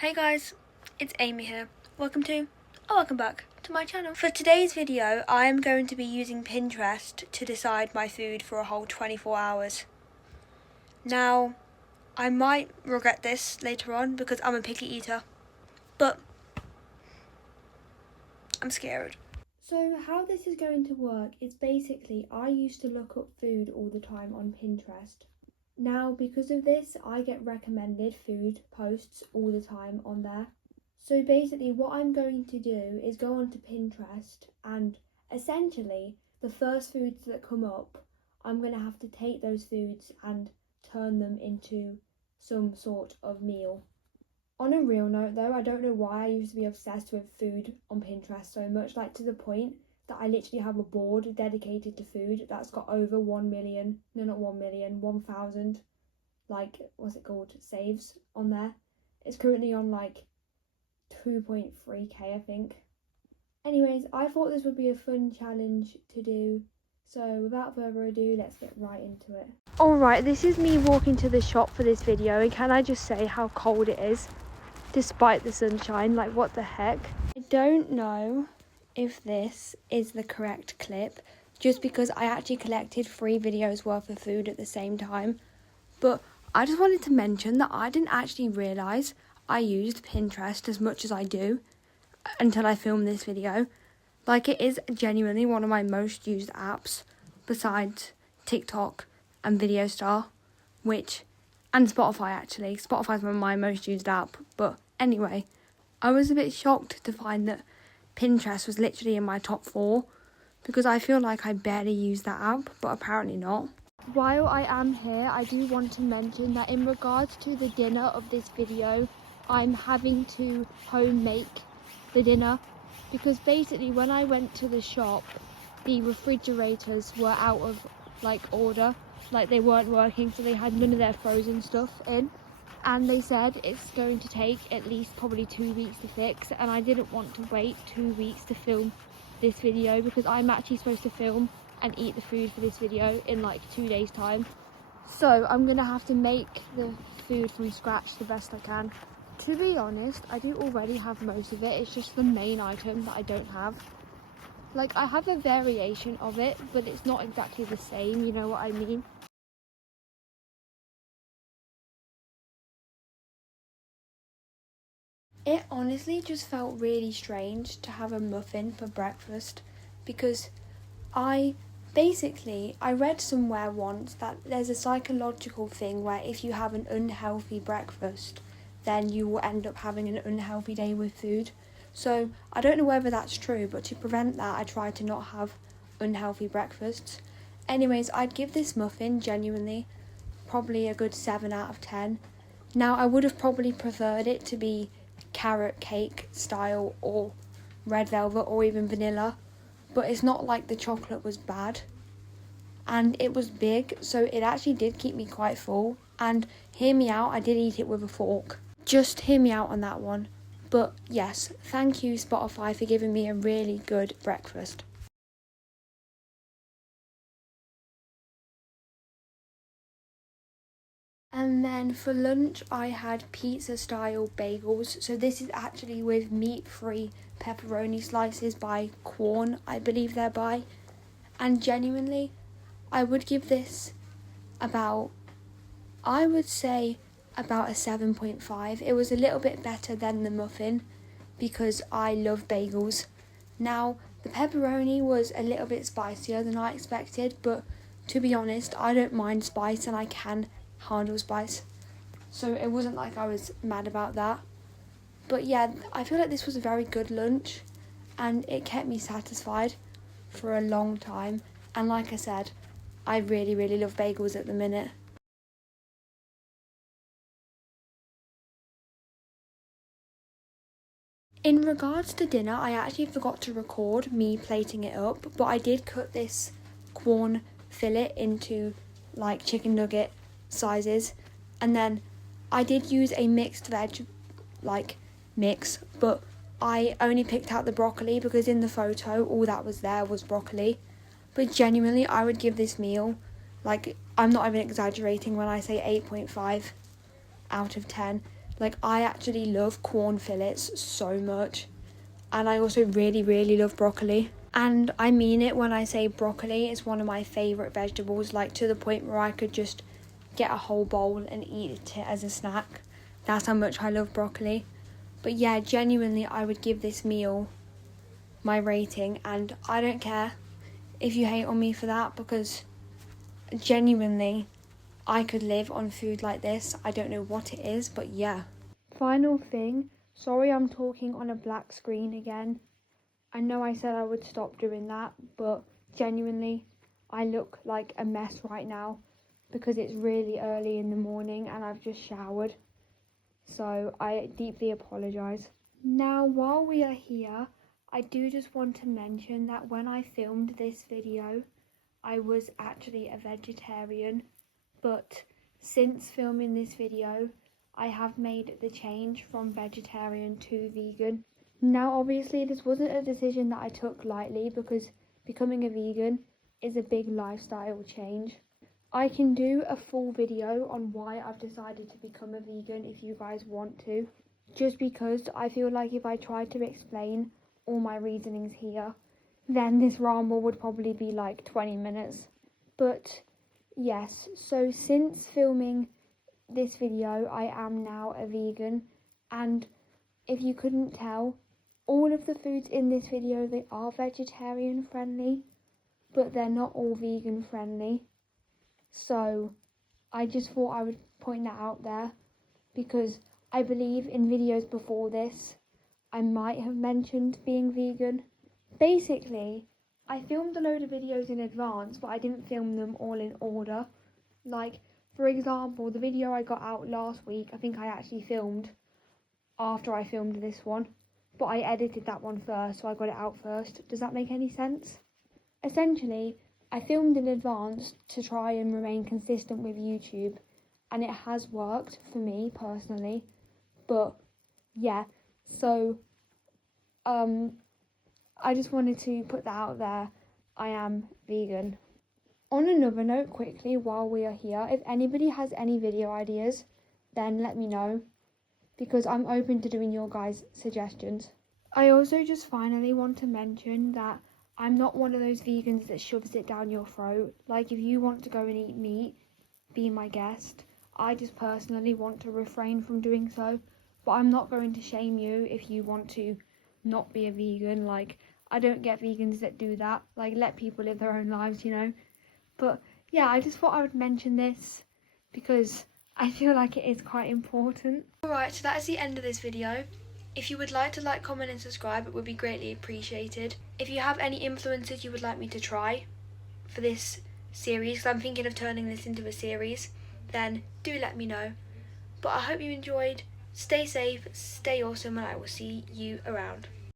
Hey guys, it's Amy here. Welcome back to my channel. For today's video, I am going to be using Pinterest to decide my food for a whole 24 hours. Now, I might regret this later on because I'm a picky eater, but I'm scared. So how this is going to work is basically I used to look up food all the time on Pinterest. Now, because of this, I get recommended food posts all the time on there. So basically what I'm going to do is go onto Pinterest and essentially the first foods that come up, I'm going to have to take those foods and turn them into some sort of meal. On a real note though, I don't know why I used to be obsessed with food on Pinterest so much, like to the point that I literally have a board dedicated to food that's got over 1,000, like, what's it called, saves on there. It's currently on like 2.3k I think. Anyways, I thought this would be a fun challenge to do, so without further ado, let's get right into it. Alright, this is me walking to the shop for this video, and can I just say how cold it is despite the sunshine? Like, what the heck? I don't know if this is the correct clip just because I actually collected 3 videos worth of food at the same time, but I just wanted to mention that I didn't actually realise I used Pinterest as much as I do until I filmed this video. Like, it is genuinely one of my most used apps besides TikTok and VideoStar, and Spotify actually. Spotify's my most used app, but anyway, I was a bit shocked to find that Pinterest was literally in my top 4 because I feel like I barely use that app, but apparently not. While I am here, I do want to mention that in regards to the dinner of this video, I'm having to home make the dinner because basically when I went to the shop, the refrigerators were out of order, like they weren't working, so they had none of their frozen stuff in, and they said it's going to take at least probably 2 weeks to fix, and I didn't want to wait 2 weeks to film this video because I'm actually supposed to film and eat the food for this video in like 2 days time. So I'm gonna have to make the food from scratch the best I can. To be honest, I do already have most of it, it's just the main item that I don't have. Like, I have a variation of it, but it's not exactly the same, you know what I mean? It honestly just felt really strange to have a muffin for breakfast because I read somewhere once that there's a psychological thing where if you have an unhealthy breakfast, then you will end up having an unhealthy day with food. So I don't know whether that's true, but to prevent that, I try to not have unhealthy breakfasts. Anyways, I'd give this muffin genuinely probably a good 7 out of 10. Now, I would have probably preferred it to be carrot cake style or red velvet or even vanilla, but it's not like the chocolate was bad, and it was big, so it actually did keep me quite full. And hear me out, I did eat it with a fork. Just hear me out on that one. But yes, thank you Spotify for giving me a really good breakfast. And then for lunch I had pizza style bagels. So this is actually with meat-free pepperoni slices by Quorn, I believe they're by. And genuinely, I would give this about a 7.5. It was a little bit better than the muffin because I love bagels. Now, the pepperoni was a little bit spicier than I expected, but to be honest, I don't mind spice and I can handle spice. So it wasn't like I was mad about that. But yeah, I feel like this was a very good lunch and it kept me satisfied for a long time. And like I said, I really, really love bagels at the minute. In regards to dinner, I actually forgot to record me plating it up, but I did cut this Quorn fillet into like chicken nugget sizes, and then I did use a mixed veg mix, but I only picked out the broccoli because in the photo all that was there was broccoli. But genuinely, I would give this meal, like, I'm not even exaggerating when I say 8.5 out of 10. Like, I actually love corn fillets so much. And I also really, really love broccoli. And I mean it when I say broccoli is one of my favourite vegetables, like to the point where I could just get a whole bowl and eat it as a snack. That's how much I love broccoli. But yeah, genuinely, I would give this meal my rating, and I don't care if you hate on me for that, because genuinely, I could live on food like this. I don't know what it is, but yeah. Final thing, sorry I'm talking on a black screen again. I know I said I would stop doing that, but genuinely, I look like a mess right now because it's really early in the morning and I've just showered. So I deeply apologise. Now, while we are here, I do just want to mention that when I filmed this video, I was actually a vegetarian, but since filming this video, I have made the change from vegetarian to vegan. Now, obviously, this wasn't a decision that I took lightly because becoming a vegan is a big lifestyle change. I can do a full video on why I've decided to become a vegan if you guys want to, just because I feel like if I tried to explain all my reasonings here, then this ramble would probably be like 20 minutes. But yes, so since filming this video, I am now a vegan, and if you couldn't tell, all of the foods in this video, they are vegetarian friendly, but they're not all vegan friendly. So I just thought I would point that out there, because I believe in videos before this, I might have mentioned being vegan. Basically, I filmed a load of videos in advance, but I didn't film them all in order. Like, for example, the video I got out last week, I think I actually filmed after I filmed this one, but I edited that one first, so I got it out first. Does that make any sense? Essentially, I filmed in advance to try and remain consistent with YouTube, and it has worked for me personally. But yeah, so I just wanted to put that out there. I am vegan. On another note, quickly, while we are here, if anybody has any video ideas, then let me know, because I'm open to doing your guys' suggestions. I also just finally want to mention that I'm not one of those vegans that shoves it down your throat. Like, if you want to go and eat meat, be my guest. I just personally want to refrain from doing so, but I'm not going to shame you if you want to not be a vegan. Like, I don't get vegans that do that. Like, let people live their own lives, you know. But yeah, I just thought I would mention this because I feel like it is quite important. Alright, so that is the end of this video. If you would like to like, comment and subscribe, it would be greatly appreciated. If you have any influencers you would like me to try for this series, because I'm thinking of turning this into a series, then do let me know. But I hope you enjoyed. Stay safe, stay awesome, and I will see you around.